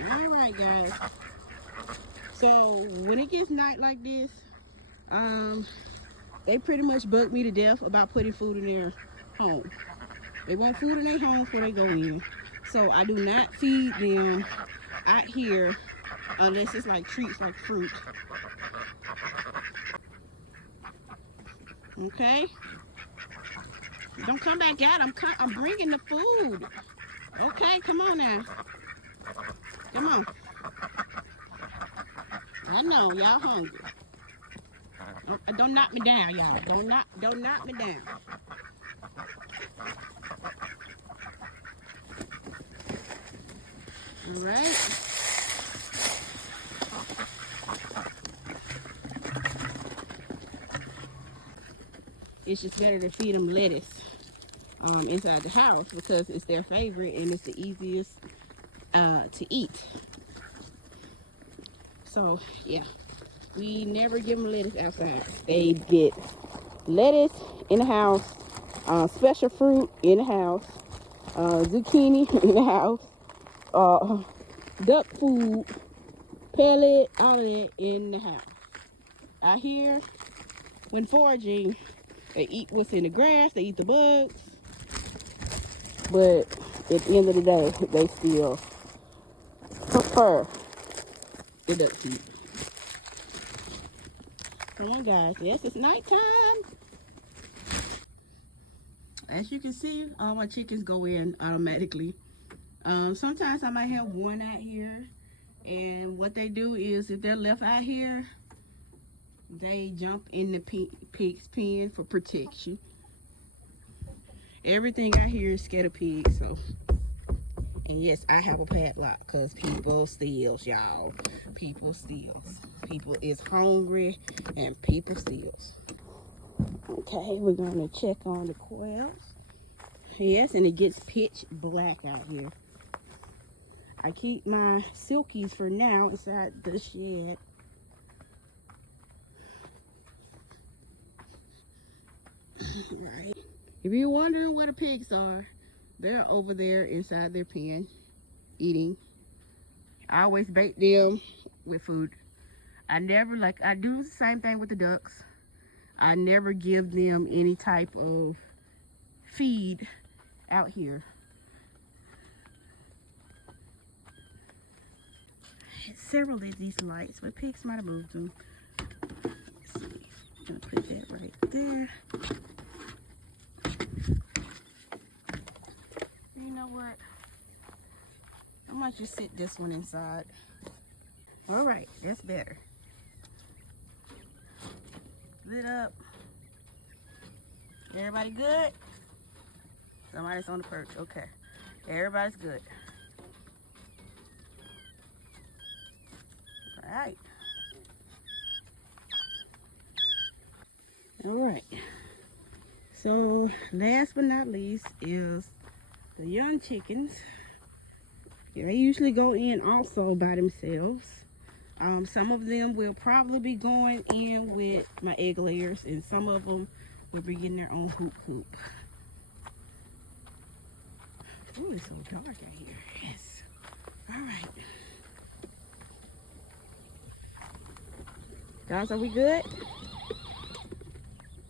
All right, guys. So when it gets night like this, they pretty much bug me to death about putting food in their home. They want food in their home before they go in. So I do not feed them out here unless it's like treats like fruit. Okay? Don't come back out. I'm bringing the food. Okay, come on now. Come on. I know y'all hungry. Don't knock me down, y'all. Don't knock me down. All right. It's just better to feed them lettuce inside the house because it's their favorite and it's the easiest to eat. So yeah, we never give them lettuce outside. They get lettuce in the house, special fruit in the house, zucchini in the house, duck food, pellet, all of that in the house. Out here, when foraging, they eat what's in the grass, they eat the bugs, but at the end of the day, they still prefer the duck feed. Come on, guys. Yes, it's nighttime. As you can see, all my chickens go in automatically. Sometimes I might have one out here, and what they do is if they're left out here, they jump in the pig's pen for protection. Everything out here is scared of pigs, so. And yes, I have a padlock because people steals, y'all. People steals. People is hungry and people steals. Okay, we're gonna check on the quails. Yes, and it gets pitch black out here. I keep my silkies for now inside the shed. Right. If you're wondering where the pigs are, they're over there inside their pen eating. I always bait them with food. I never, I do the same thing with the ducks. I never give them any type of feed out here. Several of these lights, but pigs might have moved them. Let's see. I'm gonna put that right there. You know what? I might just sit this one inside. All right, that's better. Lit up. Everybody good? Somebody's on the perch. Okay. Everybody's good. All right. All right. So last but not least is the young chickens. Yeah, they usually go in also by themselves. Some of them will probably be going in with my egg layers, and some of them will be getting their own hoop. Oh, it's so dark out here. Yes. All right. Guys, are we good?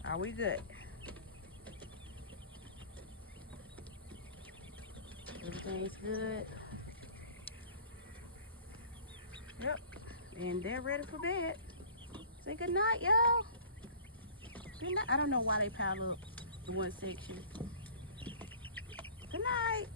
Are we good? Everything's good. Yep. And they're ready for bed. Say good night, y'all. Good night. I don't know why they pile up in one section. Good night.